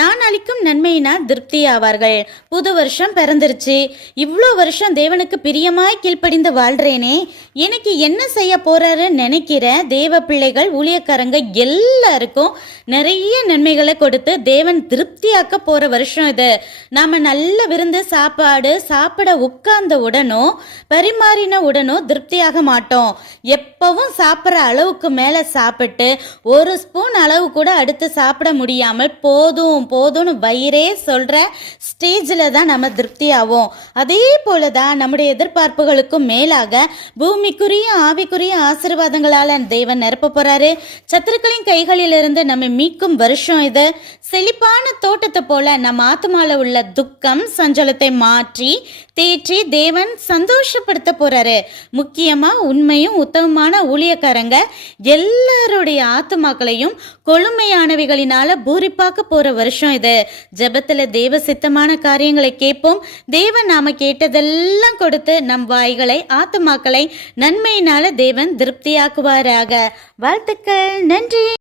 நான் அளிக்கும் நன்மையினால் திருப்தி ஆவார்கள். புது வருஷம் பிறந்துருச்சு. இவ்வளோ வருஷம் தேவனுக்கு பிரியமாய் கீழ்ப்படிந்து வாழ்றேனே, எனக்கு என்ன செய்ய போறாருன்னு நினைக்கிற தேவ பிள்ளைகள் ஊழியக்காரங்க எல்லாருக்கும் நிறைய நன்மைகளை கொடுத்து தேவன் திருப்தியாக்க போற வருஷம் இது. நாம நல்ல விருந்து சாப்பாடு சாப்பிட உட்கார்ந்த உடனோ பரிமாறின உடனோ திருப்தியாக மாட்டோம். எப்பவும் சாப்பிட்ற அளவுக்கு மேல சாப்பிட்டு ஒரு ஸ்பூன் அளவு கூட அடுத்து சாப்பிட முடியாமல் போதும் போதும்னு வயிறே சொல்ற ஸ்டேஜில் தான் நம்ம திருப்தி ஆவோம். அதே போலதான் நம்முடைய எதிர்பார்ப்புகளுக்கும் மேலாக பூமிக்குரிய ஆவிக்குரிய ஆசீர்வாதங்களால தேவன் நிரப்ப போறாரு. சத்துருக்களின் கைகளிலிருந்து நம்ம மீட்கும் வருஷம் இது. செழிப்பான தோட்டத்தை போல நம்ம ஆத்மால உள்ள துக்கம் சஞ்சலத்தை மாற்றி தேற்றி தேவன் சந்தோஷப்படுத்த போறாரு. முக்கியமா உண்மையும் உத்தமமான ஊழியக்காரங்க எல்லாருடைய ஆத்மாக்களையும் கொழுமையானவைகளினால பூரிப்பாக்க போற வருஷம் இது. ஜெபத்துல தேவ சித்தமான காரியங்களை கேட்போம். தேவன் நாம கேட்டதெல்லாம் கொடுத்து நம் வாய்களை ஆத்மாக்களை நன்மையினால தேவன் திருப்தியாக்குவாராக. வாழ்த்துக்கள். நன்றி.